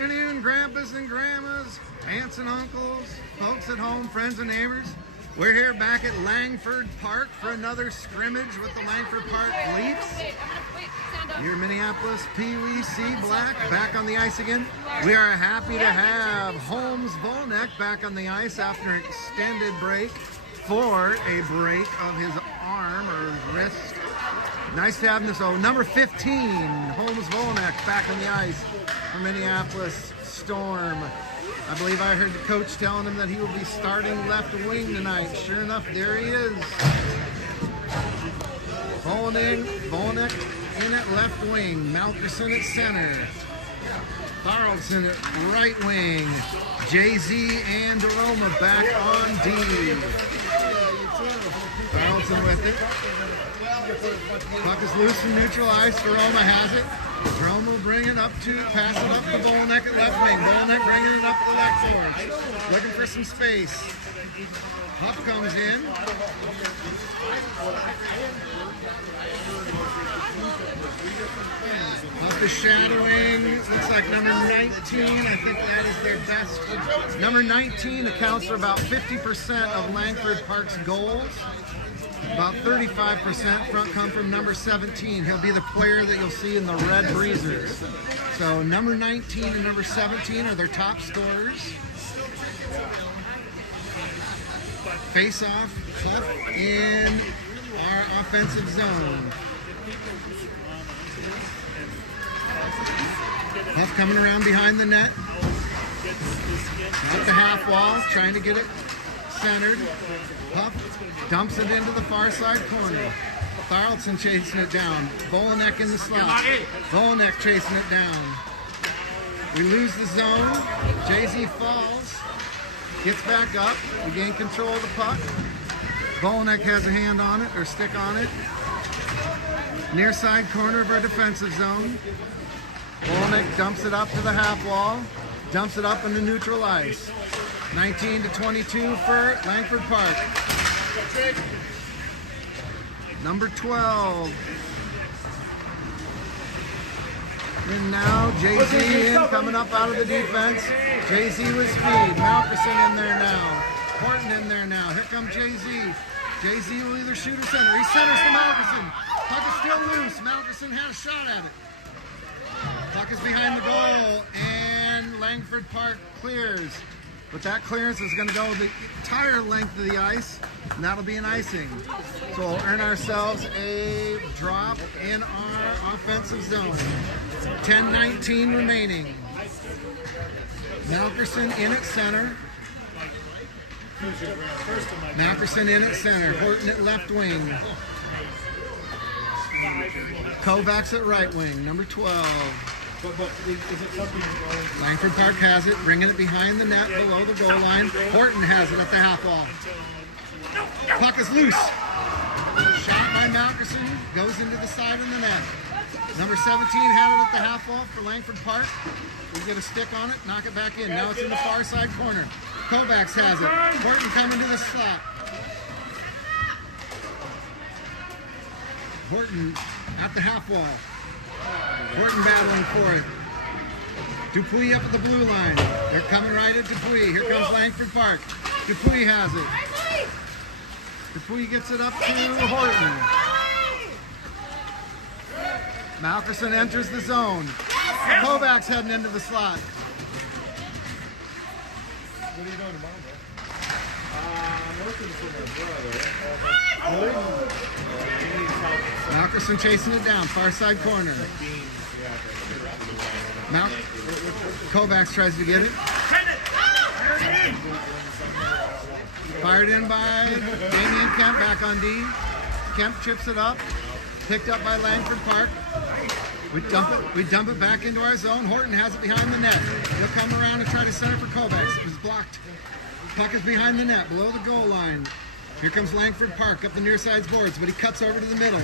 afternoon, grandpas and grandmas, aunts and uncles, folks at home, friends and neighbors. We're here back at Langford Park for another scrimmage with the Langford Park Leafs. Your Minneapolis Pee Wee C Black back on the ice again. We are happy to have Holmes Volnek back on the ice after an extended break for a break of his arm or wrist. Nice to have him. So number 15, Holmes Volnek back on the ice for Minneapolis Storm. I believe I heard the coach telling him that he will be starting left wing tonight. Sure enough, there he is. Volnek in at left wing. Malkerson at center. Thoraldson at right wing. JZ and Aroma back on D. Thoraldson with it. Puck is loose from neutral ice. Aroma has it. Aroma will bring it up to, pass it up to Volnek at left wing. Volnek bringing it up to the left board. Looking for some space. Puck comes in. Puck is shadowing. Looks like number 19. I think that is their best. Number 19 accounts for about 50% of Langford Park's goals. About 35% come from number 17. He'll be the player that you'll see in the Red Breezers. So number 19 and number 17 are their top scorers. Face-off, Huff in our offensive zone. Huff coming around behind the net. At the half wall, trying to get it centered. Huff dumps it into the far side corner. Thoraldson chasing it down. Volnek in the slot. Volnek chasing it down. We lose the zone. JZ falls. Gets back up. We gain control of the puck. Volnek has a hand on it, or stick on it. Near side corner of our defensive zone. Volnek dumps it up to the half wall. Dumps it up into neutral ice. 19 to 22 for Langford Park. Number 12. And now JZ in, coming up out of the defense. JZ with speed. Malkerson in there now. Horton in there now. Here comes JZ. JZ will either shoot or center. He centers to Malkerson. Puck is still loose. Malkerson had a shot at it. Puck is behind the goal, and Langford Park clears. But that clearance is going to go the entire length of the ice, and that'll be an icing. So we'll earn ourselves a drop in our offensive zone. 10:19 remaining. Malkerson in at center. Malkerson in at center. Horton at left wing. Kovacs at right wing, number 12. Langford Park has it, bringing it behind the net below the goal line. Horton has it at the half wall. Puck is loose. Shot by Malkerson, goes into the side of the net. Number 17 had it at the half wall for Langford Park. We get a stick on it, knock it back in. Now it's in the far side corner. Kovacs has it. Horton coming to the slot. Horton at the half wall. Horton battling for it. Dupuis up at the blue line. They're coming right at Dupuis. Here comes Langford Park. Dupuis has it. Dupuis gets it up to Horton. Malkerson enters the zone. Kovacs heading into the slot. What are you doing tomorrow, bro? I'm working for my brother. Malkerson chasing it down, far side corner. Kovacs tries to get it. Fired in by Damian Kemp, back on D. Kemp chips it up, picked up by Langford Park. We dump it back into our zone. Horton has it behind the net. He'll come around and try to center for Kovacs. It was blocked. Puck is behind the net, below the goal line. Here comes Langford Park up the near side's boards, but he cuts over to the middle.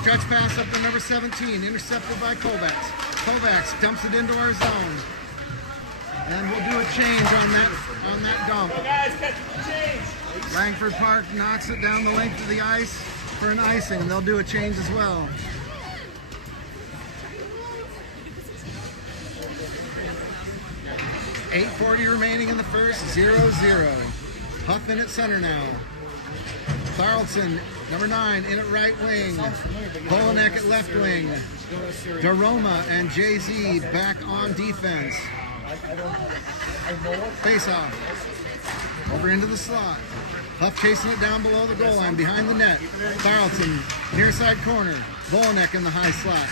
Stretch pass up to number 17, intercepted by Kovacs. Kovacs dumps it into our zone. And we'll do a change on that dump. Langford Park knocks it down the length of the ice for an icing, and they'll do a change as well. 8:40 remaining in the first, 0-0. Huff in at center now. Thoraldson, number 9, in at right wing. Bolanek at left wing. Daroma and Jay-Z back on defense. Face off. Over into the slot. Huff chasing it down below the goal line, behind the net. Thoraldson, near side corner. Bolanek in the high slot.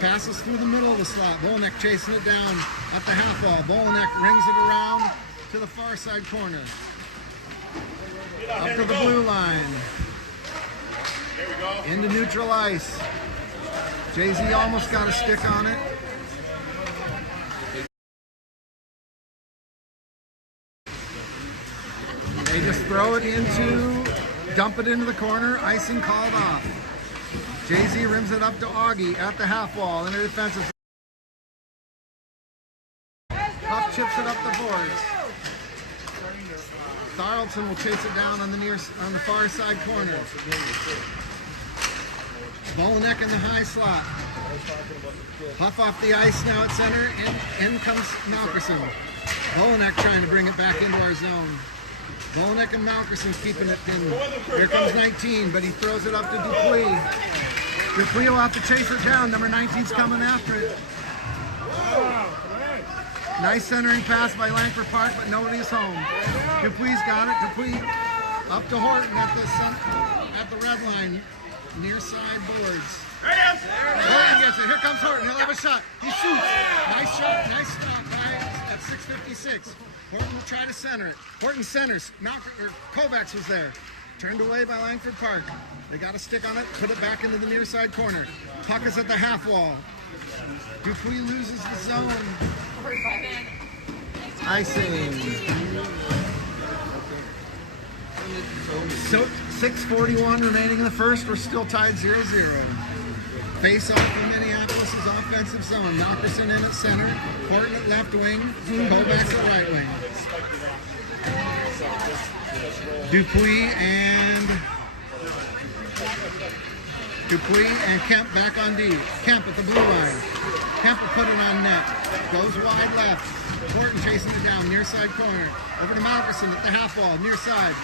Passes through the middle of the slot. Bolanek chasing it down at the half wall. Bolanek rings it around to the far side corner. Up to the blue line. Into neutral ice. Jay-Z almost got a stick on it. They just throw it into, dump it into the corner, icing called off. Jay-Z rims it up to Augie at the half wall in the defensive. Huff chips it up the boards. Thoraldson will chase it down on the far side corner. Bolanek in the high slot. Huff off the ice now at center. In comes Malkerson. Bolanek trying to bring it back into our zone. Bolanek and Malkerson keeping it in. Here comes 19, but he throws it up to Dupuis. Dupuis will have to chase it down. Number 19's coming after it. Nice centering pass by Langford Park, but nobody's home. Dupuis got it. Dupuis up to Horton at the red line, near side boards. Horton gets it. Here comes Horton. He'll have a shot. He shoots. Nice shot. Nice stop at 6:56. Horton will try to center it. Horton centers. Kovacs was there. Turned away by Langford Park. They got a stick on it. Put it back into the near side corner. Puck is at the half wall. Dupuis loses the zone. Icing. So 6:41 remaining in the first. We're still tied 0-0. Face off in Minneapolis' offensive zone. Malkerson in at center. Horton at left wing. Kovacs at right wing. Dupuis and Kemp back on D. Kemp at the blue line. Kemp will put it on net. Goes wide left. Horton chasing it down, near side corner. Over to Malkerson at the half wall, near side.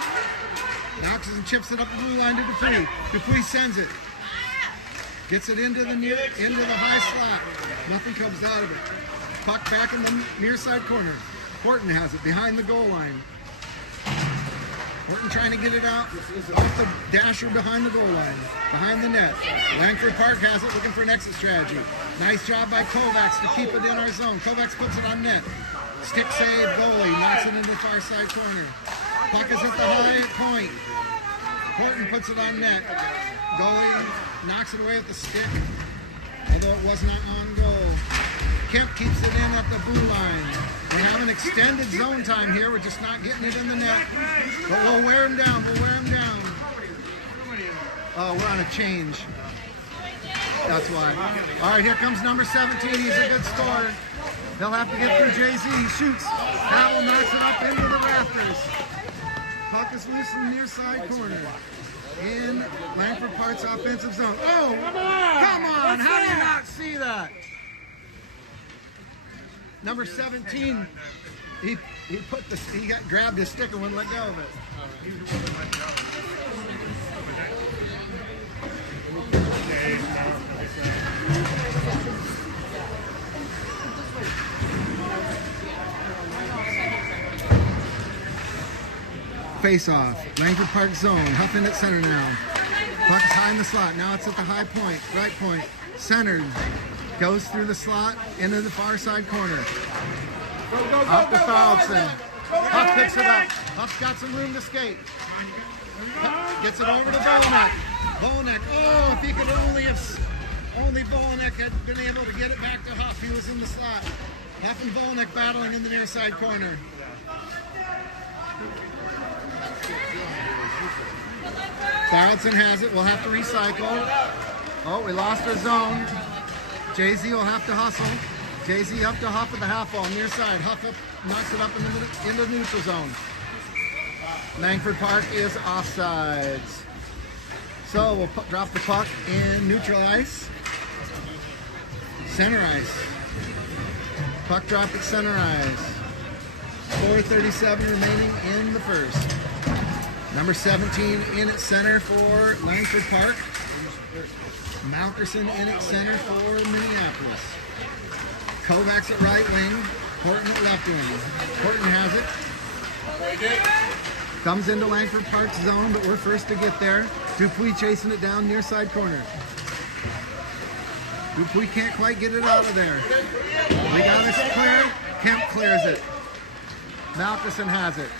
Malkerson chips it up the blue line to Dupuis. Dupuis sends it. Gets it into the high slot. Nothing comes out of it. Puck back in the near side corner. Horton has it behind the goal line. Horton trying to get it out off the dasher behind the goal line, behind the net. Langford Park has it, looking for an exit strategy. Nice job by Kovacs to keep it in our zone. Kovacs puts it on net. Stick save, goalie, knocks it into the far side corner. Puck is at the high point. Horton puts it on net. Goalie knocks it away with the stick, although it was not on goal. Kemp keeps it in at the blue line. We're having extended zone time here. We're just not getting it in the net. But we'll wear him down. Oh, we're on a change. That's why. All right, here comes number 17. He's a good scorer. They'll have to get through Jay-Z. He shoots. Howell knocks it up into the rafters. Puck is loose in the near side corner. In Langford Park's offensive zone. Oh, come on. How do you not see that? Number 17, he grabbed his stick and wouldn't let go of it. Face off. Langford Park zone. Huff in at center now. Puck is high in the slot. Now it's at the high point, right point. Centered. Goes through the slot into the far side corner. Up to Thoraldson. Huff picks it up. Huff's got some room to skate. Gets it over to Bolanek. Bolanek. Oh, if he could only Bolanek had been able to get it back to Huff. He was in the slot. Huff and Bolanek battling in the near side corner. Thoraldson has it. We'll have to recycle. Oh, we lost our zone. Jay-Z will have to hustle. Jay-Z up to Huff at the half wall, near side. Huff knocks it up into the neutral zone. Langford Park is offsides. So we'll drop the puck in neutral ice. Center ice. Puck drop at center ice. 4:37 remaining in the first. Number 17 in at center for Langford Park. Malkerson in at center for Minneapolis. Kovacs at right wing. Horton at left wing. Horton has it. Comes into Langford Park's zone, but we're first to get there. Dupuis chasing it down near side corner. Dupuis can't quite get it out of there. We got it clear. Kemp clears it. Malkerson has it.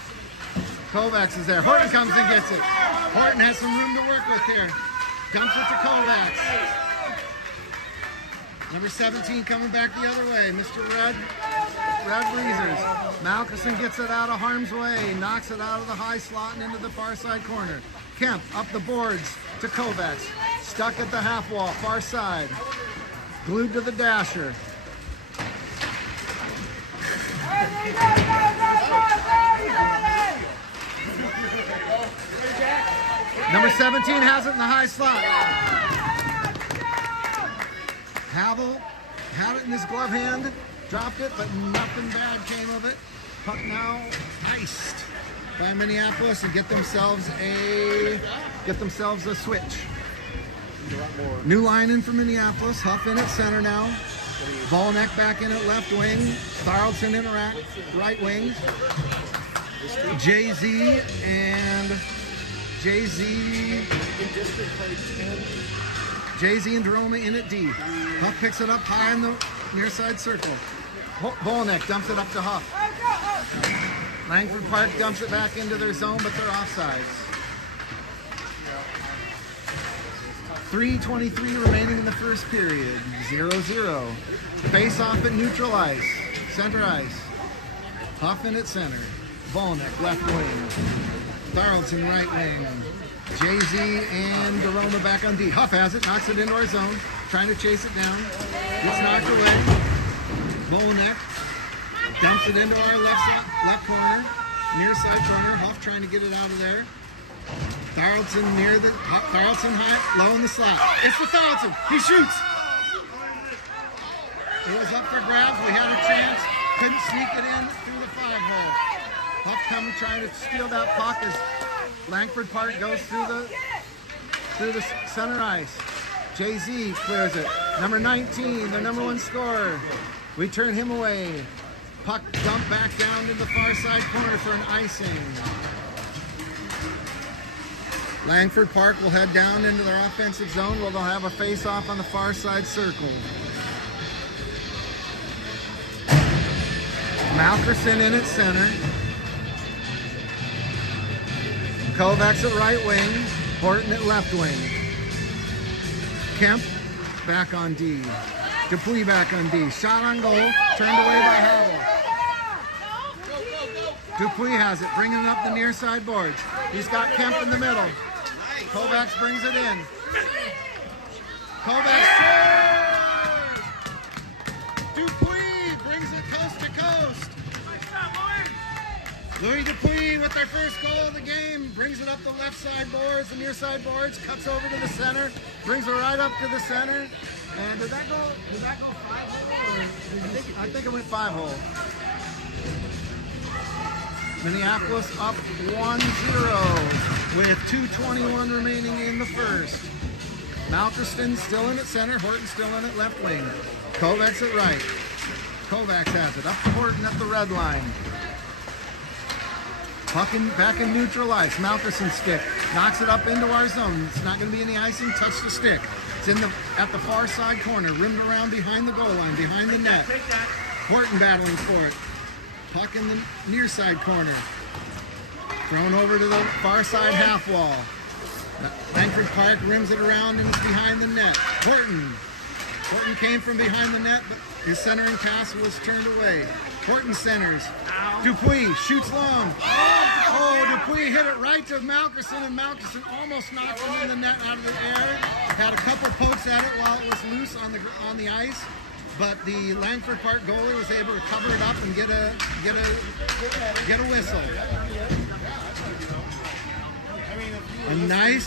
Kovacs is there. Horton comes and gets it. Horton has some room to work with here. Dumps it to Kovacs. Number 17 coming back the other way. Mr. Red Breezers. Malkerson gets it out of harm's way. Knocks it out of the high slot and into the far side corner. Kemp up the boards to Kovacs. Stuck at the half wall, far side. Glued to the dasher. Number 17 has it in the high slot. Havel had it in his glove hand, dropped it, but nothing bad came of it. Puck now iced by Minneapolis and get themselves a switch. New line in for Minneapolis. Huff in at center now. Volnek back in at left wing. Thoraldson in at right wing. Jay-Z and Droma in at D. Huff picks it up high in the near side circle. Volnek dumps it up to Huff. Langford Park dumps it back into their zone, but they're offsides. 3:23 remaining in the first period. 0-0. Face off at neutral ice. Center ice. Huff in at center. Volnek left wing. Thoraldson right wing. Jay-Z and Garoma back on D. Huff has it, knocks it into our zone, trying to chase it down. Gets knocked away. Volnek dumps it into our left corner, near side corner. Huff trying to get it out of there. Thoraldson high, low in the slot. It's the Thoraldson. He shoots. It was up for grabs. We had a chance. Couldn't sneak it in through the 5-hole. Huff coming trying to steal that puck as Langford Park goes through the center ice. Jay-Z clears it. Number 19, the number 1 scorer. We turn him away. Puck dumped back down to the far side corner for an icing. Langford Park will head down into their offensive zone where they'll have a face-off on the far side circle. Malkerson in at center. Kovacs at right wing. Horton at left wing. Kemp back on D. Dupuis back on D. Shot on goal. Turned away by Havel. Dupuis has it. Bringing it up the near side boards. He's got Kemp in the middle. Kovacs brings it in. Kovacs scores! Dupuis brings it coast to coast. Louis Dupuis with their first goal of the game. Brings it up the left side boards, the near side boards. Cuts over to the center. Brings it right up to the center. And did that go 5-hole? I think it went 5-hole. Minneapolis up 1-0 with 2:21 remaining in the first. Malkerson still in at center. Horton still in at left wing. Kovacs at right. Kovacs has it. Up to Horton at the red line. Puck back in neutral ice. Malkerson stick. Knocks it up into our zone. It's not going to be any icing. Touch the stick. It's at the far side corner. Rimmed around behind the goal line. Behind the net. Horton battling for it. Puck in the near side corner. Thrown over to the far side half wall. Langford Park rims it around and it's behind the net. Horton came from behind the net, but his centering pass was turned away. Horton centers. Dupuis shoots long. Oh, Dupuis hit it right to Malkerson, and Malkerson almost knocked him in the net out of the air. Had a couple pokes at it while it was loose on the ice. But the Langford Park goalie was able to cover it up and get a whistle. A nice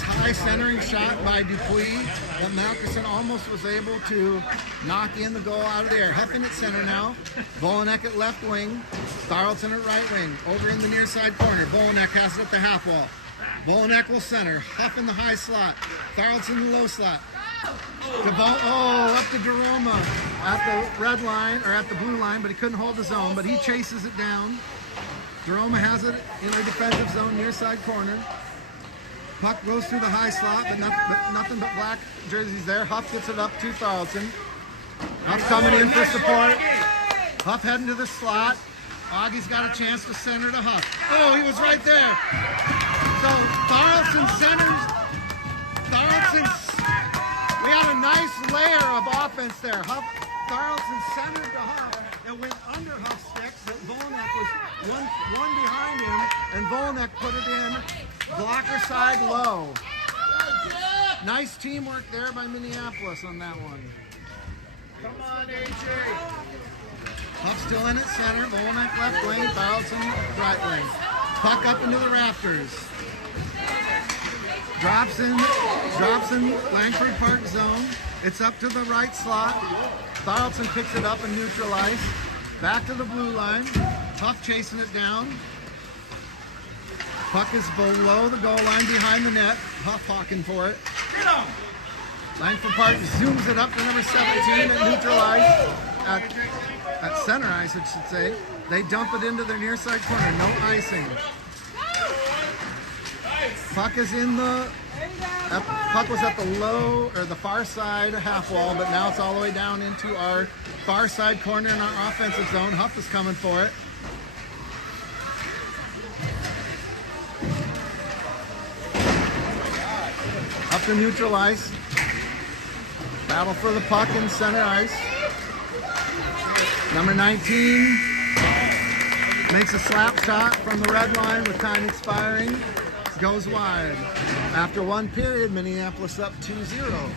high centering shot by Dupuis that Malkerson almost was able to knock in the goal out of the air. Huff in at center now. Volanek at left wing. Thorlton at right wing. Over in the near side corner. Volanek has it at the half wall. Volanek will center. Huff in the high slot. Thorlton in the low slot. Up to Deroma at the red line, or at the blue line, but he couldn't hold the zone, but he chases it down. Deroma has it in our defensive zone, near side corner. Puck goes through the high slot, but nothing but black jerseys there. Huff gets it up to Thorlton. Huff coming in for support. Huff heading to the slot. Augie's got a chance to center to Huff. Oh, he was right there. So Thorlton centers. We had a nice layer of offense there. Thorlton centered to Huff. It went under Huff's sticks, but Volanek was one behind him, and Volanek put it in blocker side low. Nice teamwork there by Minneapolis on that one. Come on, AJ. Huff still in at center. Volanek left wing. Thorlton right wing. Puck up into the rafters. Drops in Langford Park zone. It's up to the right slot. Thorlton picks it up and neutralized. Back to the blue line. Huff chasing it down. Puck is below the goal line behind the net. Huff hawking for it. Langford Park zooms it up to number 17 and neutralized at center ice, I should say. They dump it into their near side corner. No icing. Puck is in the puck was at the low or the far side half wall, but now it's all the way down into our far side corner in our offensive zone. Huff is coming for it. Up to neutral ice. Battle for the puck in center ice. Number 19 makes a slap shot from the red line with time expiring. Goes wide. After one period, Minneapolis up 2-0.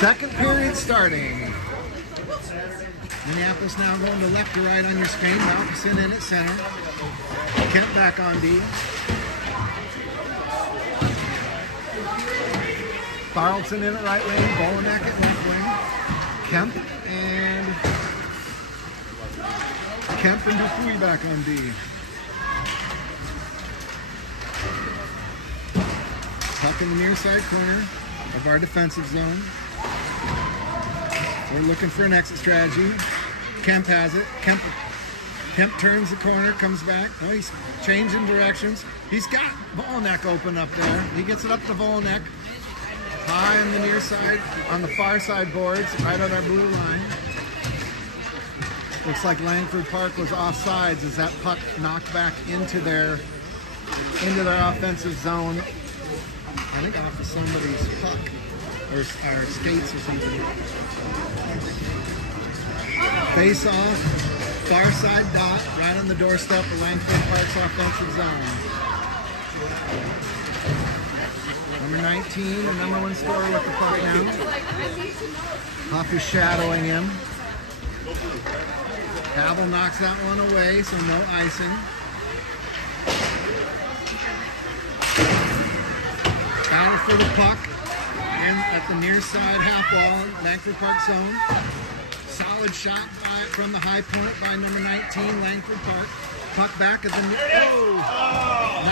Second period starting. Minneapolis now going to left to right on your screen. Malkerson in at center. Kemp back on D. Thorlton in at right wing. Volanek at left wing. Kemp and Dupuis back on D. Puck in the near side corner of our defensive zone. We're looking for an exit strategy. Kemp has it. Kemp turns the corner, comes back. Oh, he's changing directions. He's got Volanek open up there. He gets it up to Volanek. High on the near side, on the far side boards, right on our blue line. Looks like Langford Park was offsides as that puck knocked back into their offensive zone. I think off of somebody's puck or skates or something. Face off, far side dot, right on the doorstep of Langford Park's offensive zone. Number 19, the number 1 scorer with the puck now. Huff is shadowing him. Havel knocks that one away, so no icing. Battle for the puck. And at the near side half wall, Langford Park zone. Solid shot from the high point by number 19, Langford Park. Puck back at the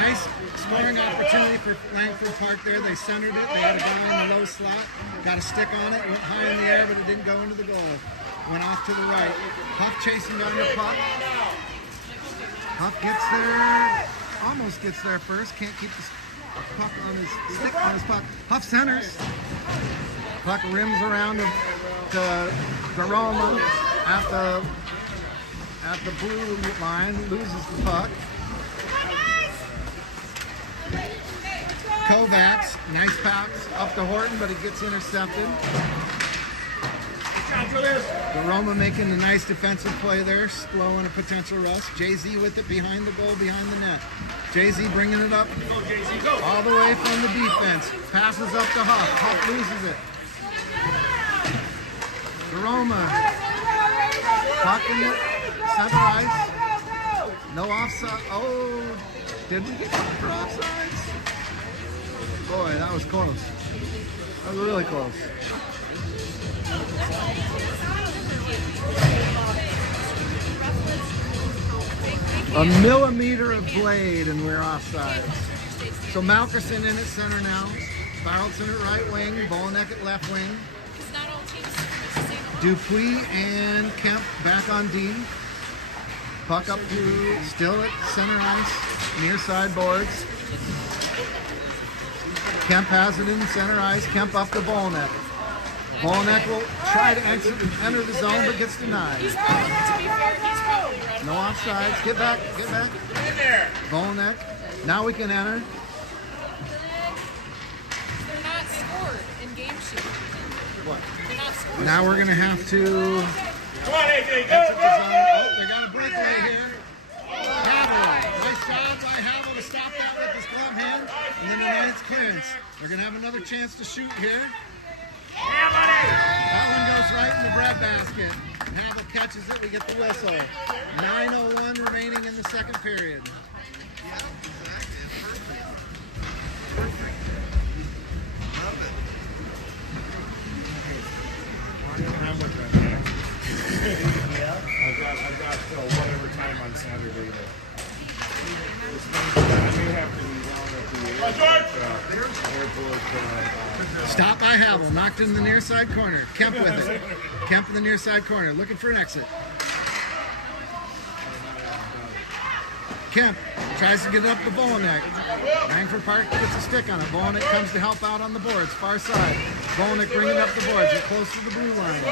nice scoring opportunity for Langford Park there. They centered it. They had a guy in the low slot. Got a stick on it. Went high in the air, but it didn't go into the goal. Went off to the right. Huff chasing down the puck. Huff gets there. Almost gets there first. Can't keep the puck on his stick on his puck. Huff centers. Puck rims around to Roma at the blue line, loses the puck. Kovacs, nice pass up to Horton, but it gets intercepted. The Roma making a nice defensive play there, slowing a potential rush. Jay-Z with it behind the goal, behind the net. Jay-Z bringing it up all the way from the defense. Passes up to Huff. Huff loses it. The Roma. Puck in the center ice. No offside. Oh, did we get caught for offsides? Boy, that was close. That was really close. A millimeter of blade and we're offside. So Malkerson in at center now. Barrelson at right wing. Bolanek at left wing. Dupuis and Kemp back on D. Puck up to still at center ice. Near side boards. Kemp has it in center ice. Kemp up to Bolanek. Bolanek will try to enter the zone, but gets denied. No offsides. Get back. Get back. Bolanek. Now we can enter. They're not scored in game sheet. What? They're not scored. Now we're going to have to... Come on, AJ, go, exit the go, zone. go! Oh, they got a breakaway here. Havel. Nice job by Havel to stop that with his glove hand. And then denies clearance. They're going to have another chance to shoot here. That one goes right in the breadbasket. Havel catches it. We get the whistle. 9:01 remaining in the second period. I've got whatever time on Saturday. I may have to be down at the Stop by Havel. Knocked in the near side corner. Kemp with it. Kemp in the near side corner. Looking for an exit. Kemp tries to get it up to Bolanek. Langford Park gets a stick on it. Bolanek comes to help out on the boards. Far side. Bolanek bringing up the boards. We're close to the blue line.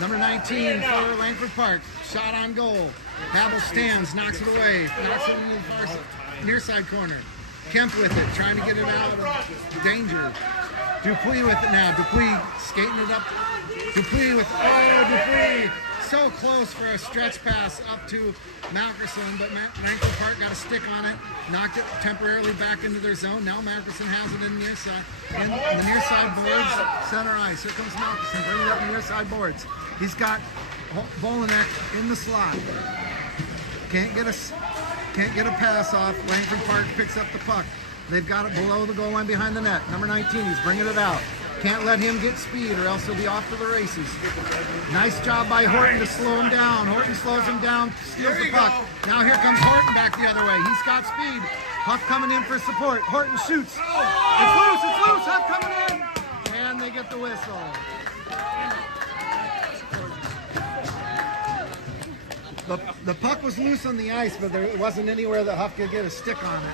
Number 19 for Langford Park. Shot on goal. Havel stands, knocks it away. Knocks it into the far near side corner. Kemp with it, trying to get it out of danger. Dupuis with it now. Dupuis skating it up. Dupuis with, Dupuis! So close for a stretch pass up to Malkerson, but Langford Park got a stick on it, knocked it temporarily back into their zone. Now Malkerson has it in the near side. In the near side boards, center ice. Here comes Malkerson, bringing it up the near side boards. He's got Bolanek in the slot. Can't get a pass off. Langford Park picks up the puck. They've got it below the goal line behind the net. Number 19, he's bringing it out. Can't let him get speed or else he'll be off to the races. Nice job by Horton to slow him down. Horton slows him down, steals the puck. Now here comes Horton back the other way. He's got speed. Huff coming in for support. Horton shoots. It's loose. Huff coming in. And they get the whistle. The puck was loose on the ice, but there wasn't anywhere that Huff could get a stick on it.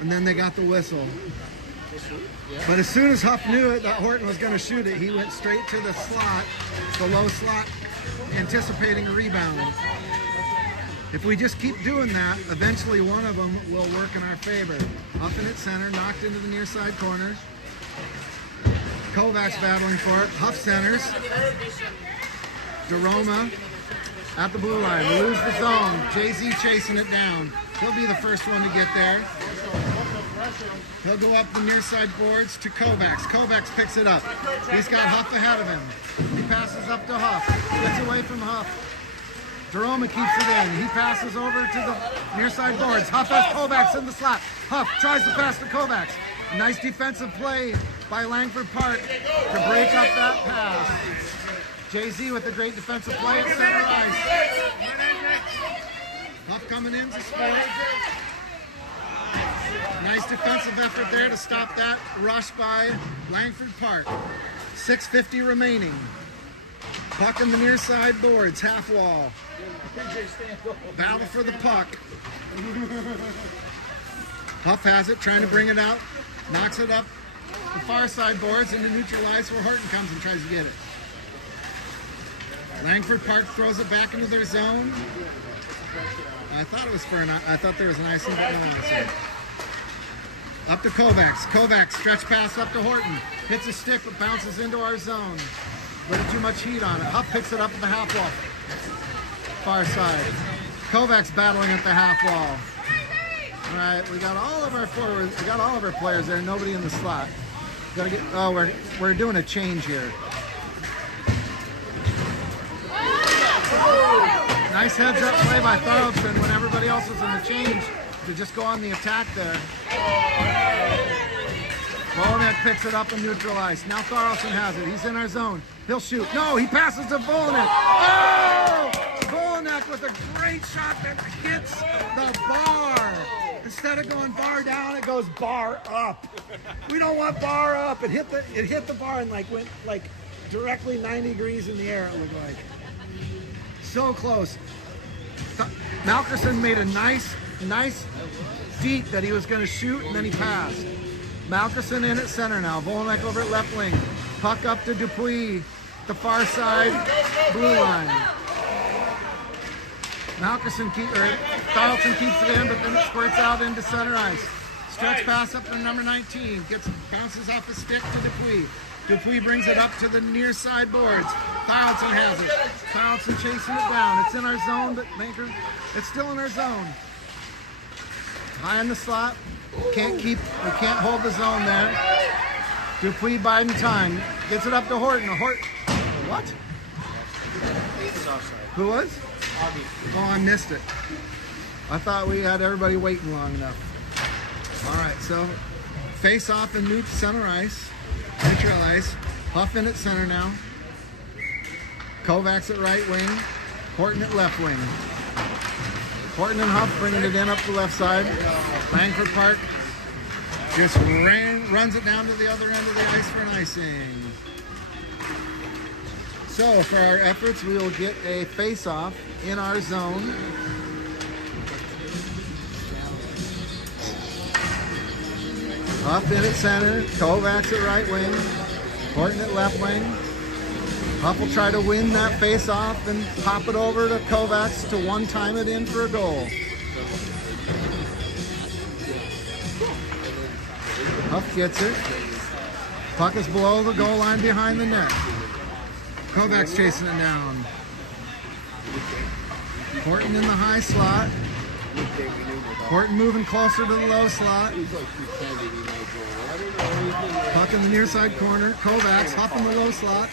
And then they got the whistle. But as soon as Huff knew it, that Horton was going to shoot it, he went straight to the slot, the low slot, anticipating a rebound. If we just keep doing that, eventually one of them will work in our favor. Huff in at center, knocked into the near side corner. Kovacs battling for it. Huff centers. Jeroma at the blue line. Lose the zone. Jay-Z chasing it down. He'll be the first one to get there. He'll go up the near side boards to Kovacs. Kovacs picks it up. He's got Huff ahead of him. He passes up to Huff. Gets away from Huff. Jerome keeps it in. He passes over to the near side boards. Huff has Kovacs in the slot. Huff tries to pass to Kovacs. Nice defensive play by Langford Park to break up that pass. Jay-Z with a great defensive play at center ice. Huff coming in to score. Nice defensive effort there to stop that rush by Langford Park. 6:50 remaining. Puck in the near side boards, half wall. Battle for the puck. Huff has it, trying to bring it out. Knocks it up the far side boards into neutral ice where Horton comes and tries to get it. Langford Park throws it back into their zone. I thought it was I thought there was an icing, but no icing. Up to Kovacs. Kovacs stretch pass up to Horton. Hits a stick but bounces into our zone. A little too much heat on it. Huff picks it up at the half wall. Far side. Kovacs battling at the half wall. All right, we got all of our forwards. We got all of our players there. Nobody in the slot. Gotta get. Oh, we're doing a change here. Nice heads up play by Thorlton when everybody else was in the change to just go on the attack there. Volanek picks it up in neutral ice. Now Thorlton has it. He's in our zone. He'll shoot. No, he passes to Volanek. Oh! Volanek with a great shot that hits the bar. Instead of going bar down, it goes bar up. We don't want bar up. It hit the bar and went directly 90 degrees in the air, it looked like. So close. Malkerson made a nice feat that he was going to shoot, and then he passed. Malkerson in at center now. Volanek over at left wing. Puck up to Dupuis, the far side blue line. Thorlton keeps it in, but then it squirts out into center ice. Stretch pass up to number 19. Bounces off a stick to Dupuis. Dupuis brings it up to the near side boards. Thorlton has it. Thorlton chasing it down. It's in our zone, but it's still in our zone. High in the slot. We can't hold the zone there. Dupuis biding time. Gets it up to Horton. What? Who was? Oh, I missed it. I thought we had everybody waiting long enough. All right, so face off in center ice. Neutral ice. Huff in at center now. Kovacs at right wing. Horton at left wing. Horton and Huff bringing it in up the left side. Langford Park just runs it down to the other end of the ice for an icing. So for our efforts, we will get a face-off in our zone. Huff in at center, Kovacs at right wing, Horton at left wing. Huff will try to win that face-off and pop it over to Kovacs to one-time it in for a goal. Huff gets it. Puck is below the goal line behind the net. Kovacs chasing it down. Horton in the high slot. Horton moving closer to the low slot. Puck in the near side corner. Kovacs, Huff in the low slot.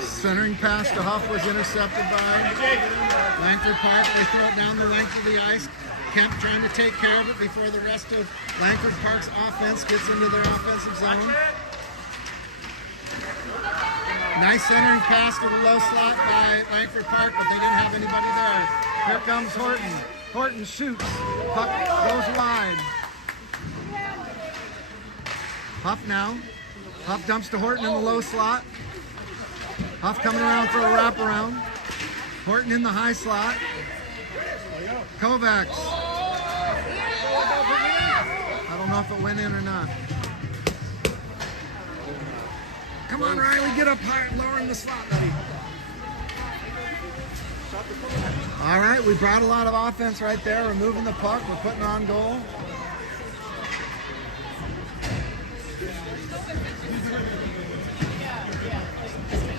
Centering pass to Huff was intercepted by Langford Park. They throw it down the length of the ice. Kemp trying to take care of it before the rest of Langford Park's offense gets into their offensive zone. Nice centering pass to the low slot by Langford Park, but they didn't have anybody there. Here comes Horton. Horton shoots. Puck goes wide. Huff now. Huff dumps to Horton in the low slot. Huff coming around for a wraparound. Horton in the high slot. Kovacs. I don't know if it went in or not. Come on, Riley, get up higher, lower in the slot, buddy. All right, we brought a lot of offense right there. We're moving the puck. We're putting on goal.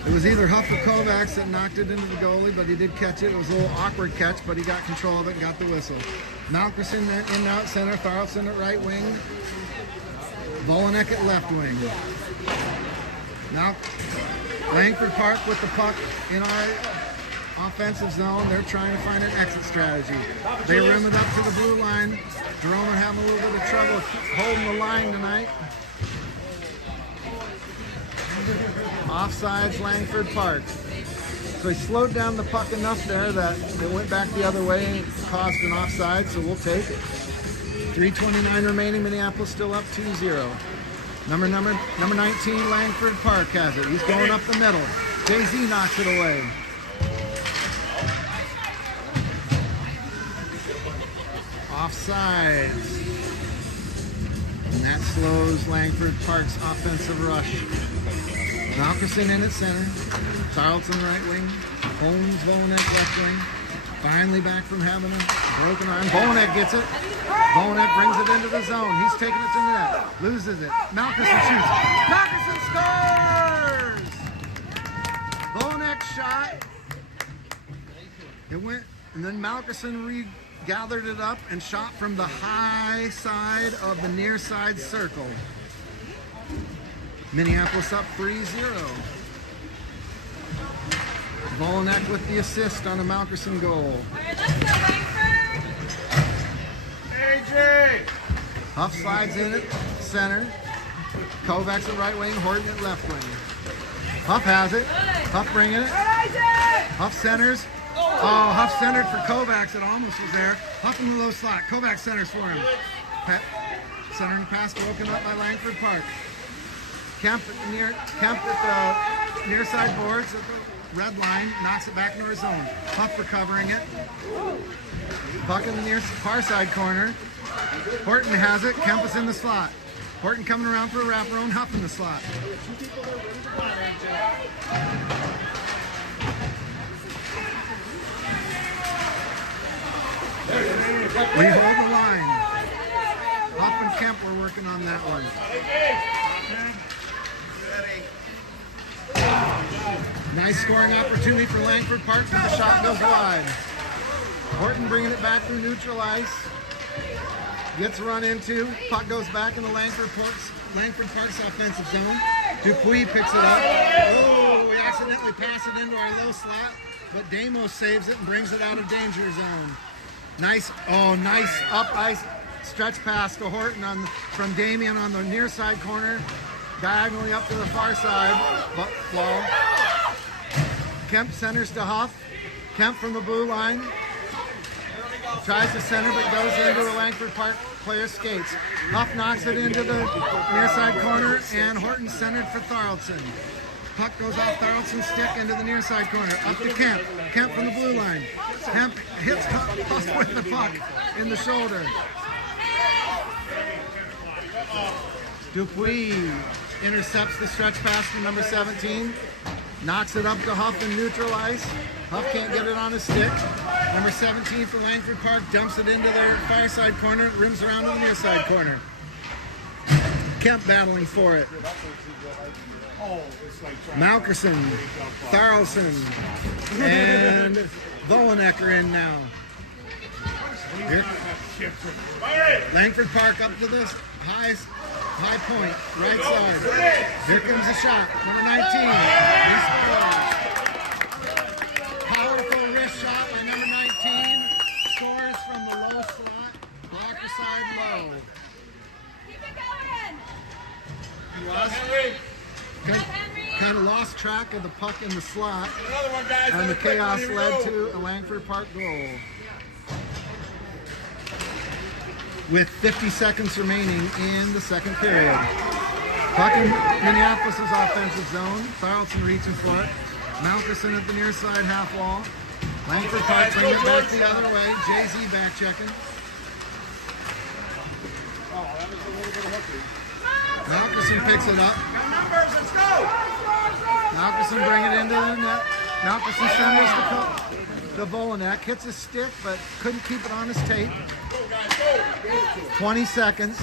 It was either Huff or Kovacs that knocked it into the goalie, but he did catch it. It was a little awkward catch, but he got control of it and got the whistle. Malkerson in and out center, Tharlson at right wing, Volanek at left wing. Now Langford Park with the puck in our offensive zone. They're trying to find an exit strategy. They rim it up to the blue line. Jerome are having a little bit of trouble holding the line tonight. Offsides, Langford Park. So he slowed down the puck enough there that it went back the other way and caused an offside, so we'll take it. 3:29 remaining, Minneapolis still up 2-0. Number 19, Langford Park has it. He's going up the middle. Jay-Z knocks it away. Offsides. And that slows Langford Park's offensive rush. Malkerson in at center. Tarleton right wing. Holmes, Volanek left wing. Finally back from having a broken arm. Volanek gets it. Volanek brings it into the zone. He's taking it to the net. Loses it. Malkerson shoots. Malkerson scores! Volanek shot. It went, and then Malkerson gathered it up and shot from the high side of the near side circle. Minneapolis up 3-0. Volanek with the assist on a Malkerson goal. All right, let's go, Langford. AJ! Huff slides in at center. Kovacs at right wing, Horton at left wing. Huff has it. Huff bringing it. Huff centers. Oh, Huff centered for Kovacs. It almost was there. Huff in the low slot. Kovacs centers for him. Centering pass broken up by Langford Park. Kemp at the near side boards at the red line, knocks it back into our zone. Huff recovering it. Puck in the near far side corner. Horton has it. Kemp is in the slot. Horton coming around for a wraparound. Huff in the slot. We hold the line. Huff and Kemp were working on that one. Nice scoring opportunity for Langford Park, but the shot goes wide. Horton bringing it back through neutral ice. Gets run into. Puck goes back into Langford Park's offensive zone. Dupuis picks it up. Oh, we accidentally pass it into our low slot, but Damos saves it and brings it out of danger zone. Nice up ice stretch pass to Horton from Damien on the near side corner. Diagonally up to the far side, but flow. Kemp centers to Huff. Kemp from the blue line. Tries to center, but goes into a Langford Park player skates. Huff knocks it into the near side corner, and Horton centered for Tharlson. Puck goes off Tharlson's stick into the near side corner. Up to Kemp. Kemp from the blue line. Kemp hits Huff with the puck in the shoulder. Dupuis intercepts the stretch pass to number 17. Knocks it up to Huff in neutral ice. Huff can't get it on his stick. Number 17 for Langford Park dumps it into their far side corner, rims around to the near side corner. Kemp battling for it. Malkerson, Tharlson, and Volanek are in now. Here. Langford Park up to this high point, right side. Here comes the shot, number 19. Powerful wrist shot by number 19. Scores from the low slot, blocker side low. Keep it going. Kind of lost track of the puck in the slot, and the chaos led to a Langford Park goal. With 50 seconds remaining in the second period. Puck in Minneapolis' offensive zone. Tharlson reaching for it. Malkerson at the near side half wall. Langford Park bringing it back the other way. Jay-Z back checking. Malkerson picks it up. Malkerson bringing it into the net. Malkerson centers the Volanek. Hits his stick, but couldn't keep it on his tape. 20 seconds.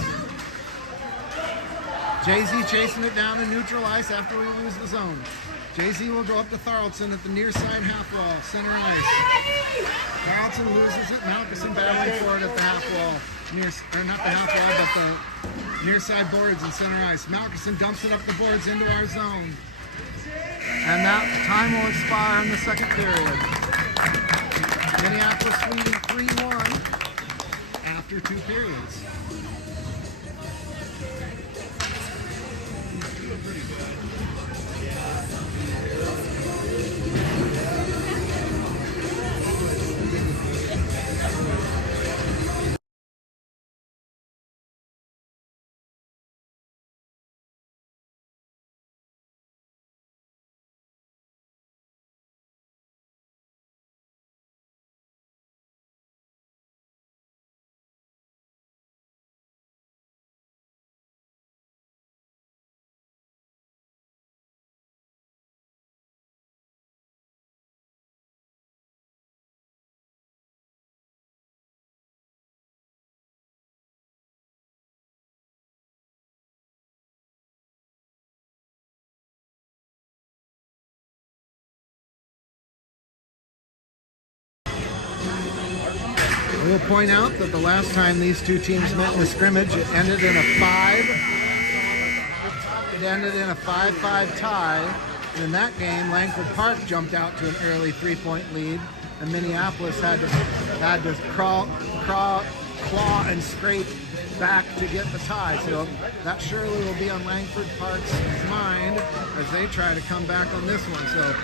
Jay-Z chasing it down in neutral ice after we lose the zone. Jay-Z will go up to Thorlton at the near side half wall, center ice. Thorlton loses it. Malkinson battling for it at the half wall. Or not the half wall, but the near side boards and center ice. Malkinson dumps it up the boards into our zone. And that time will expire in the second period. Minneapolis leading 3-1 after 2 periods. I will point out that the last time these two teams met in a scrimmage, it ended in a 5-5 tie. And in that game, Langford Park jumped out to an early 3-point lead, and Minneapolis had to claw and scrape back to get the tie. So that surely will be on Langford Park's mind as they try to come back on this one. So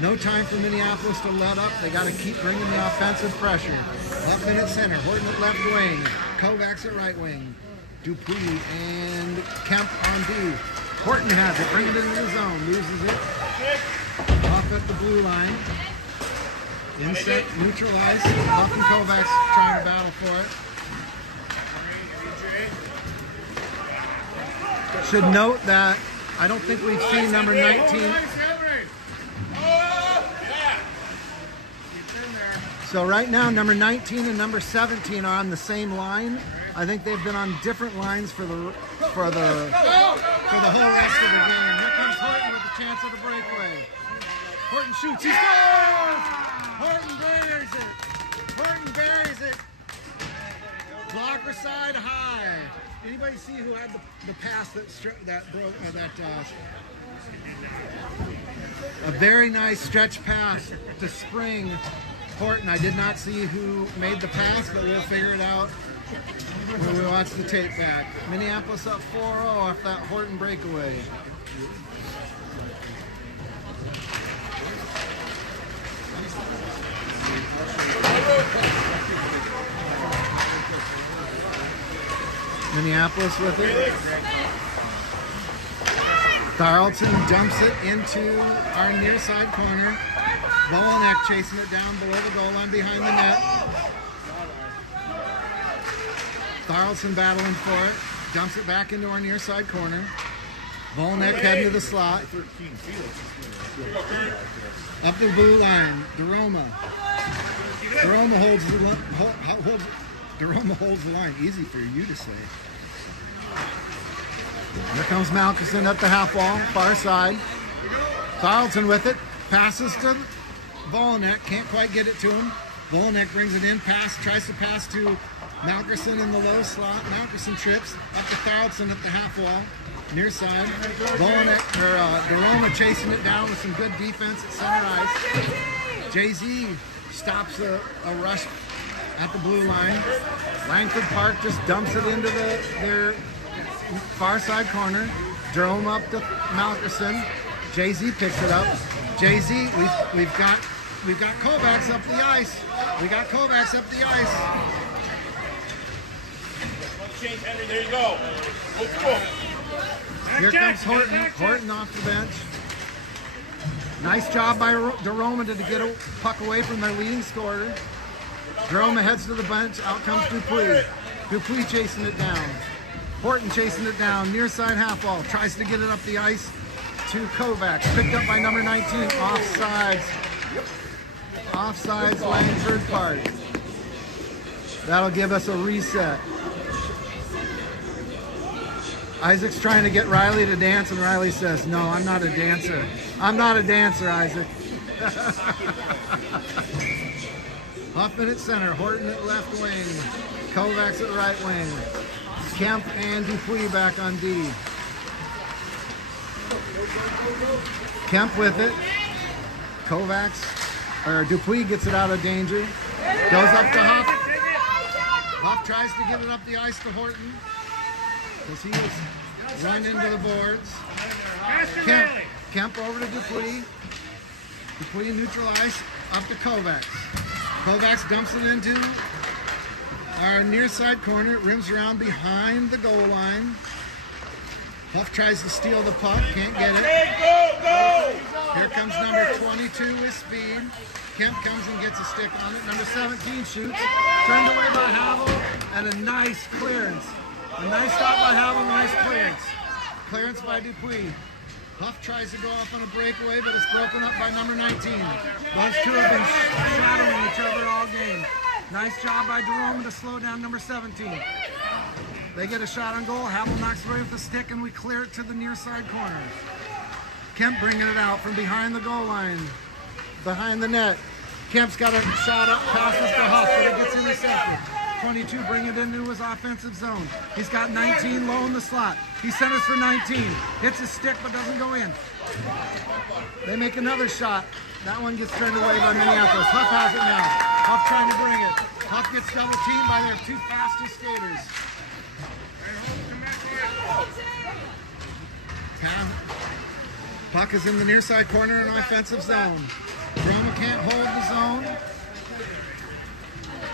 no time for Minneapolis to let up. They got to keep bringing the offensive pressure. Luckman at center, Horton at left wing, Kovacs at right wing, Dupuis and Kemp on D. Horton has it, brings it into the zone, loses it, off at the blue line, inset, neutralized, Huff and Kovacs trying to battle for it. Should note that I don't think we've seen number 19. So right now, number 19 and number 17 are on the same line. I think they've been on different lines for the whole rest of the game. Here comes Horton with the chance of the breakaway. Horton shoots. He scores! Horton buries it. Horton buries it. Blocker side high. Anybody see who had the pass that broke a very nice stretch pass to Spring? Horton, I did not see who made the pass, but we'll figure it out when we watch the tape back. Minneapolis up 4-0 off that Horton breakaway. Minneapolis with it. Thorlton dumps it into our near side corner. Bolonek chasing it down below the goal line behind the net. Thorlton battling for it. Dumps it back into our near side corner. Bolonek heading to the slot. Up the blue line. Deroma. Deroma holds the line. Easy for you to say. Here comes Malkinson at the half wall, far side. Thorlton with it. Passes to Bolonek, can't quite get it to him. Bolonek brings it in, tries to pass to Malkinson in the low slot. Malkinson trips up to Thorlton at the half wall, near side. Deroma chasing it down with some good defense at center ice. Jay-Z stops a rush at the blue line. Langford Park just dumps it into their far side corner. Deroma up to Malkinson. Jay-Z picks it up. Jay-Z, we've got Kovacs up the ice. We got Kovacs up the ice. Change, Henry. There you go. Go. Here comes Horton. Horton off the bench. Nice job by Deroma to get a puck away from their leading scorer. Deroma heads to the bench. Out comes Dupuis. Dupuis chasing it down. Horton chasing it down. Near side half wall. Tries to get it up the ice to Kovacs. Picked up by number 19. Offsides. Offsides, Langford Park. That'll give us a reset. Isaac's trying to get Riley to dance, and Riley says, "No, I'm not a dancer. I'm not a dancer, Isaac." Huffman at center, Horton at left wing, Kovacs at right wing, Kemp and Dupuis back on D. Kemp with it. Dupuis gets it out of danger. Goes up to Huff. Huff tries to get it up the ice to Horton because he was run into the boards. Kemp over to Dupuis. Dupuis neutralized up to Kovacs. Kovacs dumps it into our near side corner. It rims around behind the goal line. Huff tries to steal the puck, can't get it. Here comes number 22 with speed. Kemp comes and gets a stick on it. Number 17 shoots. Turned away by Havel, and a nice clearance. A nice stop by Havel, nice clearance. Clearance by Dupuis. Huff tries to go off on a breakaway, but it's broken up by number 19. Those two have been shadowing each other all game. Nice job by Jerome to slow down number 17. They get a shot on goal. Havel knocks away with the stick, and we clear it to the near side corner. Kemp bringing it out from behind the goal line, behind the net. Kemp's got a shot up, passes to Huff, but it gets intercepted. 22 bring it into his offensive zone. He's got 19 low in the slot. He centers for 19. Hits his stick, but doesn't go in. They make another shot. That one gets turned away by Minneapolis. Huff has it now. Huff trying to bring it. Huff gets double teamed by their two fastest skaters. Puck is in the near side corner in offensive zone. Roma can't hold the zone.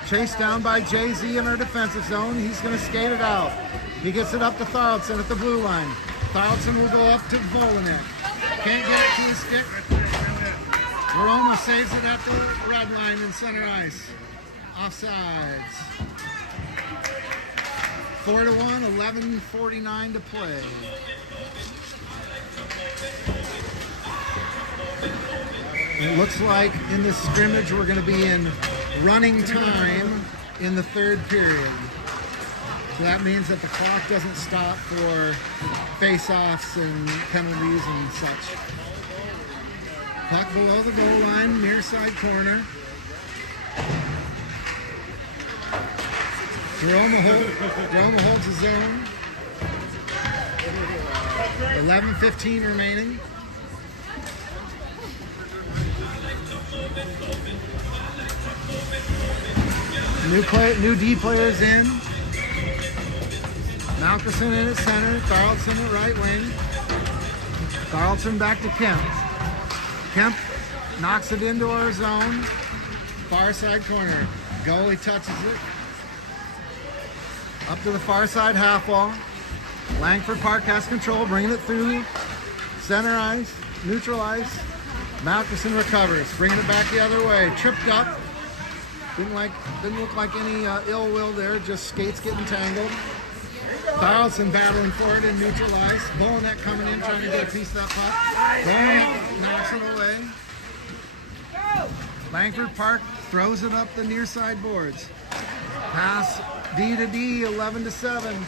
Chased down by Jay-Z in our defensive zone. He's going to skate it out. He gets it up to Thoraldson at the blue line. Thoraldson will go up to Volanek. Can't get it to his stick. Roma saves it at the red line in center ice. Offsides. 4-1, 11:49 to play. It looks like in this scrimmage we're going to be in running time in the third period. So that means that the clock doesn't stop for face-offs and penalties and such. Puck below the goal line, near side corner. Jerome holds his zone. 11:15 remaining. New D players in. Malkerson in at center. Thoraldson at right wing. Thoraldson back to Kemp. Kemp knocks it into our zone. Far side corner. Goalie touches it. Up to the far side half wall. Langford Park has control, bringing it through center ice, neutral ice. Malkerson recovers, bringing it back the other way. Tripped up. Didn't look like any ill will there, just skates getting tangled. Thoraldson battling for it in neutral ice. Volanek coming in, trying to get a piece of that puck. Volanek knocks it away. Langford Park throws it up the near side boards. Pass D to D, 11-7.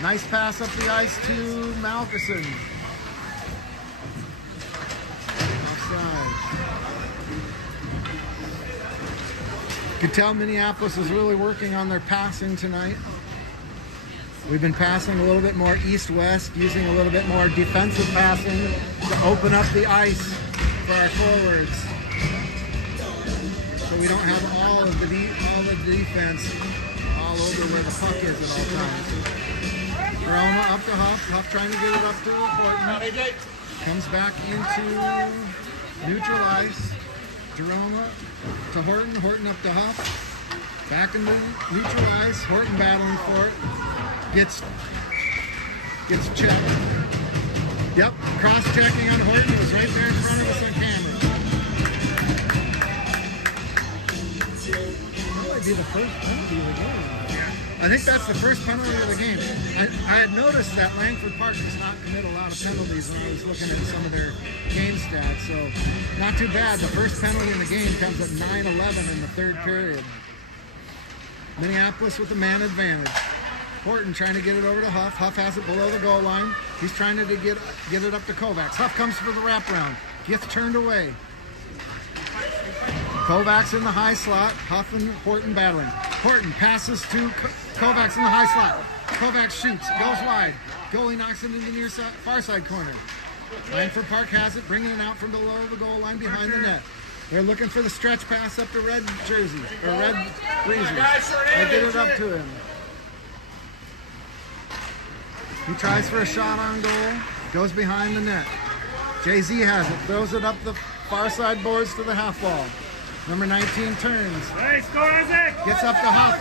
Nice pass up the ice to Malkerson. Offside. You can tell Minneapolis is really working on their passing tonight. We've been passing a little bit more east-west, using a little bit more defensive passing to open up the ice for our forwards. So we don't have all of the defense all over where the puck is at all times. Roma up to Huff. Huff trying to get it up to Horton. Comes back into neutral ice. Jerome to Horton. Horton up to Huff. Back into neutral ice. Horton battling for it. Gets checked. Yep, cross-checking on Horton. It was right there in front of us on camera. That might be the first penalty of the game. I think that's the first penalty of the game. I had noticed that Langford Park does not commit a lot of penalties when I was looking at some of their game stats, so not too bad. The first penalty in the game comes at 9-11 in the third period. Minneapolis with the man advantage. Horton trying to get it over to Huff. Huff has it below the goal line. He's trying to get it up to Kovacs. Huff comes for the wraparound. Gets turned away. Kovacs in the high slot. Huff and Horton battling. Horton passes to Kovacs in the high slot. Kovacs shoots. Goes wide. Goalie knocks it into the near side, far side corner. Langford Park has it, bringing it out from below the goal line behind the net. They're looking for the stretch pass up to red jersey, or red breezers. They get it up to him. He tries for a shot on goal, goes behind the net. Jay-Z has it, throws it up the far side boards to the half wall. Number 19 turns. Gets up to Huff.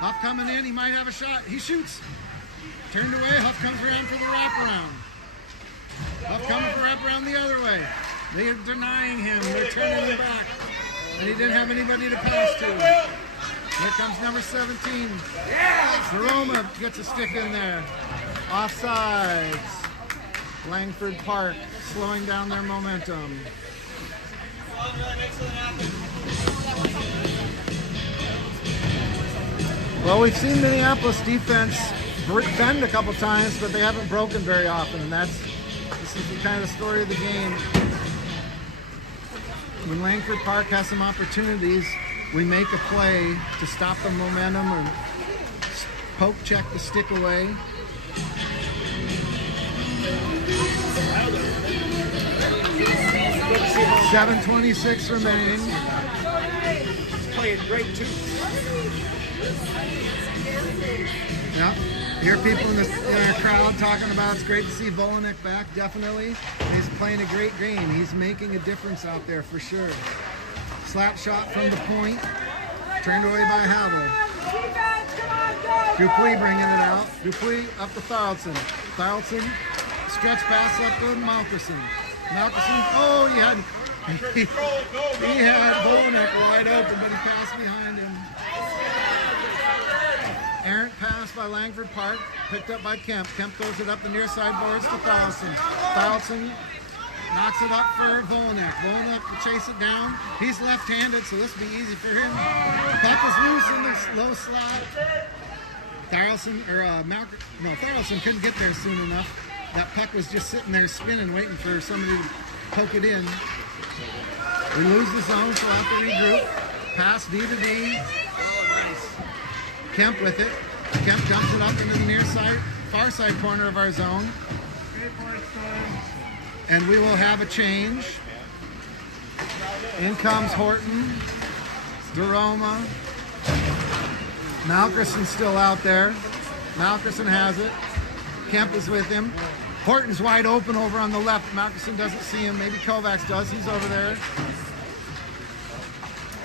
Huff coming in, he might have a shot. He shoots. Turned away, Huff comes around for the wraparound. Huff coming for wraparound the other way. They are denying him, they're turning him back. And he didn't have anybody to pass to. Here comes number 17. Roma gets a stick in there. Offsides. Langford Park slowing down their momentum. Well, we've seen Minneapolis defense bend a couple times, but they haven't broken very often, and this is the kind of story of the game. When Langford Park has some opportunities, we make a play to stop the momentum or poke check the stick away. $7:26 remaining. Playing great too. Yeah. Hear people in our crowd talking about it's great to see Volanek back, definitely. He's playing a great game. He's making a difference out there for sure. Slap shot from the point, turned away by Havel. Dupuis bringing it out. Dupuis up to Thoraldson. Thoraldson, stretch pass up to Malkerson. Malkerson, oh, he had Volanek wide open, but he passed behind him. Errant pass by Langford Park, picked up by Kemp. Kemp throws it up the near side boards to Thoraldson. Thoraldson knocks it up for Volanek. Volanek will chase it down. He's left-handed, so this will be easy for him. Puck is loose in the low slot. Thoraldson couldn't get there soon enough. That puck was just sitting there spinning, waiting for somebody to poke it in. We lose the zone, so we'll have to regroup. Pass D to D. Kemp with it. Kemp dumps it up into the near side, far side corner of our zone. And we will have a change. In comes Horton. Deroma. Malkerson's still out there. Malkerson has it. Kemp is with him. Horton's wide open over on the left. Malkerson doesn't see him. Maybe Kovacs does. He's over there.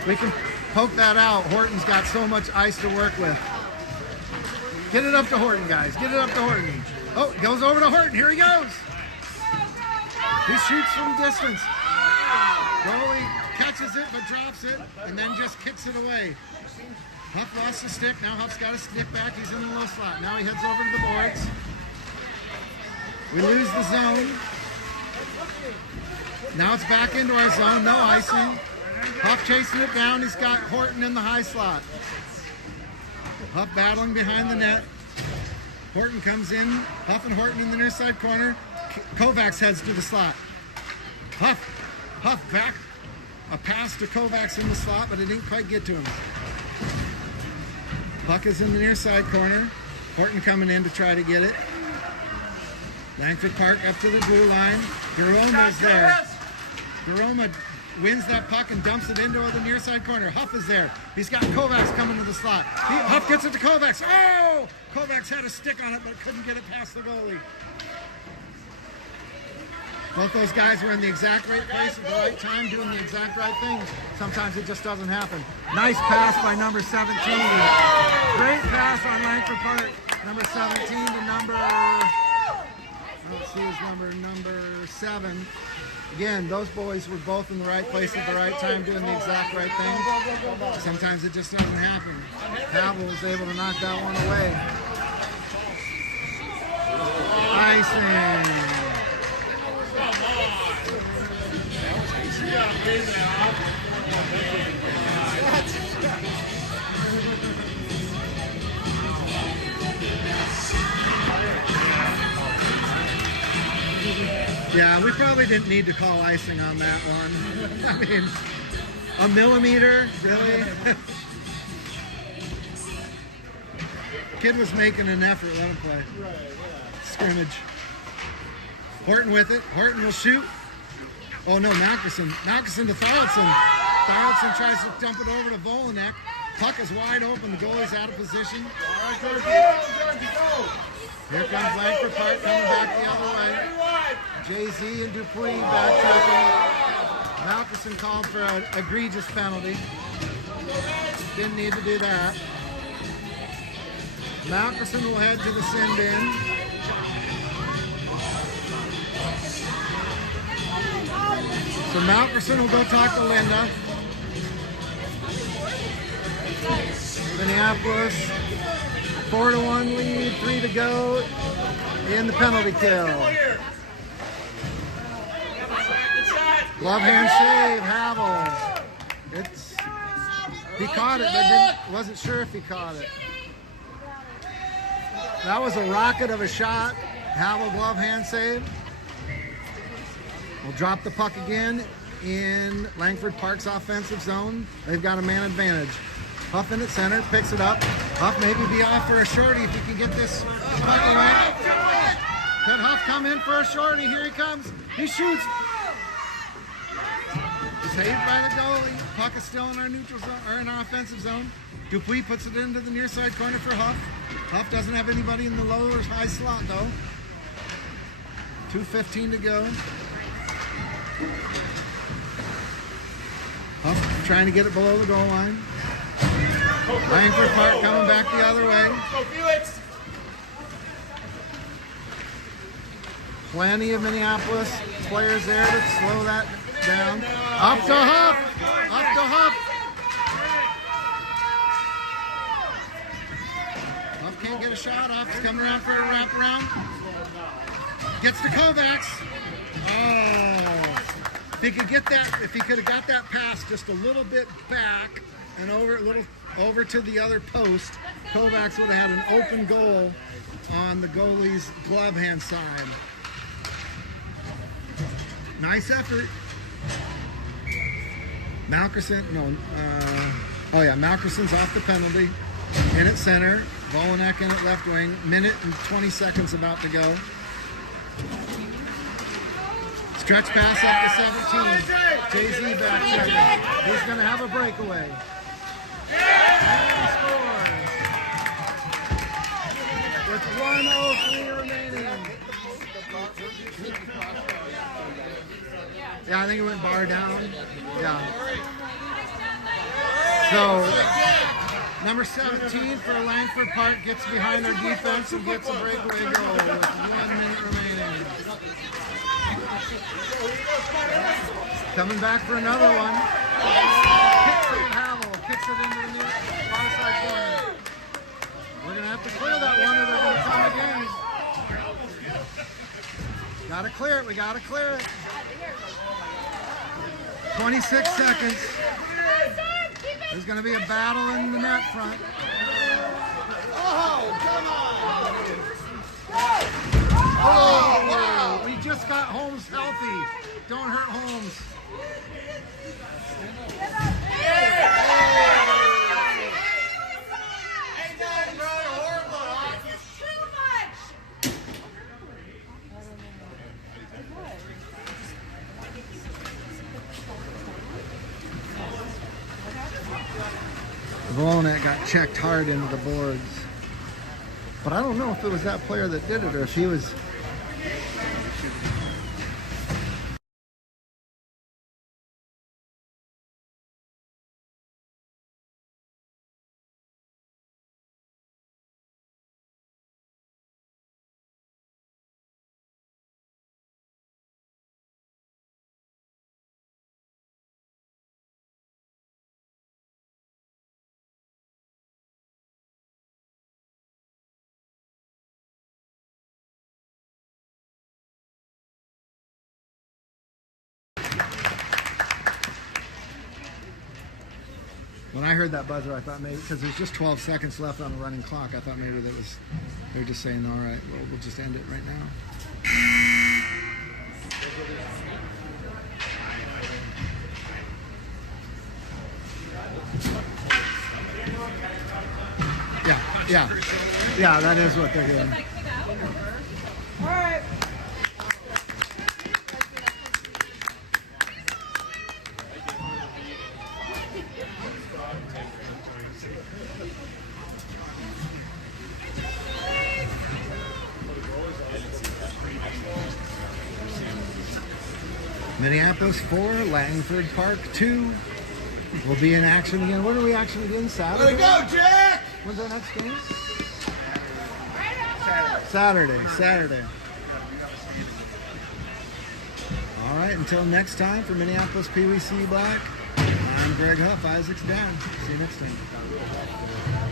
We can poke that out. Horton's got so much ice to work with. Get it up to Horton, guys. Get it up to Horton. Oh, it goes over to Horton. Here he goes. He shoots from distance. Goalie catches it but drops it and then just kicks it away. Huff lost the stick. Now Huff's got a stick back. He's in the low slot. Now he heads over to the boards. We lose the zone. Now it's back into our zone. No icing. Huff chasing it down. He's got Horton in the high slot. Huff battling behind the net. Horton comes in. Huff and Horton in the near side corner. Kovacs heads to the slot. Huff back. A pass to Kovacs in the slot, but it didn't quite get to him. Puck is in the near side corner. Horton coming in to try to get it. Langford Park up to the blue line. Garoma's there. Garoma wins that puck and dumps it into the near side corner. Huff is there. He's got Kovacs coming to the slot. Huff gets it to Kovacs. Oh! Kovacs had a stick on it, but couldn't get it past the goalie. Both those guys were in the exact right place at the right time, doing the exact right things. Sometimes it just doesn't happen. Nice pass by number 17. Great pass on Langford Park. Number 17 to number, I don't see his number 7. Again, those boys were both in the right place at the right time, doing the exact right thing. Sometimes it just doesn't happen. Havel was able to knock that one away. Icing. Yeah, we probably didn't need to call icing on that one. I mean, a millimeter, really? Kid was making an effort. Let him play. Right, yeah. Scrimmage. Horton with it. Horton will shoot. Oh no, Malkerson. Malkerson to Thoraldson. Thoraldson tries to dump it over to Volanek. Puck is wide open. The goalie's out of position. All right, Georgie, go! Here comes Langford Park coming back the other way. Jay-Z and Dupuis backtracking. Malkerson called for an egregious penalty. Didn't need to do that. Malkerson will head to the sin bin. So Malkerson will go talk to Linda. Minneapolis, 4-1 lead, 3 to go in the penalty kill. Glove hand save, Havel. He caught it, but wasn't sure if he caught it. That was a rocket of a shot. Havel glove hand save. We'll drop the puck again in Langford Park's offensive zone. They've got a man advantage. Huff in at center, picks it up. Huff maybe be off for a shorty if he can get this puck away. Could Huff come in for a shorty? Here he comes. He shoots. Saved by the goalie. Puck is still in our neutral zone, or in our offensive zone. Dupuis puts it into the near side corner for Huff. Huff doesn't have anybody in the low or high slot though. 2:15 to go. Huff trying to get it below the goal line. Langford Park coming back the other way. Go Felix! Plenty of Minneapolis players there to slow that down. Up to Huff! Up to Huff! Huff can't get a shot off. He's coming around for a wraparound. Gets to Kovacs. Oh! If he could get that, if he could have got that pass just a little bit back and over to the other post, Kovacs would have had an open goal on the goalie's glove hand side. Nice effort. Malkerson, Malkerson's off the penalty. In at center, Volanek in at left wing. Minute and 20 seconds about to go. Stretch pass up to 17. Jay-Z back checking. He's going to have a breakaway. And he scores. With 1:03 remaining. Yeah, I think it went bar down. Yeah. So, number 17 for Langford Park gets behind our defense and gets a breakaway goal with 1 minute remaining. Coming back for another one. Kicks it, Havel kicks it into the near far side corner. We're going to have to clear that one or they're going to come again. Gotta clear it, we gotta clear it. 26 seconds. There's going to be a battle in the net front. Oh, come on! Oh, wow! We just got Holmes healthy. Don't hurt Holmes. Volanek got checked hard into the boards. But I don't know if it was that player that did it or if he was... When I heard that buzzer, I thought maybe, because there's just 12 seconds left on the running clock, I thought maybe that was, they were just saying, all right, well, we'll just end it right now. Yeah, that is what they're doing. All right. Minneapolis 4, Langford Park 2. We'll be in action again. When are we actually doing? Saturday? Let it go, Jack! When's our next game? Saturday. All right, until next time for Minneapolis PWC Black, I'm Greg Huff, Isaac's dad. See you next time.